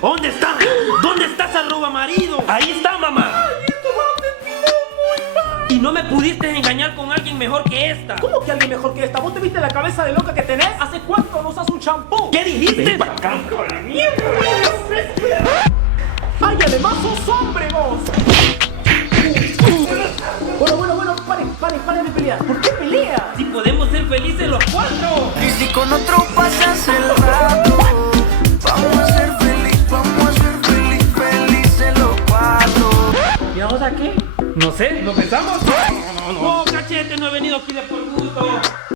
¿Dónde está? ¿Dónde está esa roba marido? Ahí está, mamá. Ay, esto va a terminar muy mal. Y no me pudiste engañar con alguien mejor que esta. ¿Cómo que alguien mejor que esta? ¿Vos te viste la cabeza de loca que tenés? ¿Hace cuánto no usas un champú? ¿Qué dijiste? Ven para acá, hijo de la mierda. ¡Ay, además sos hombre vos! Bueno, paren de pelear. ¿Por qué peleas? Si podemos ser felices los cuatro. Y si con otro pasas el rato, vamos a ser felices los cuatro. ¿Y ahora qué? No sé, ¿lo pensamos?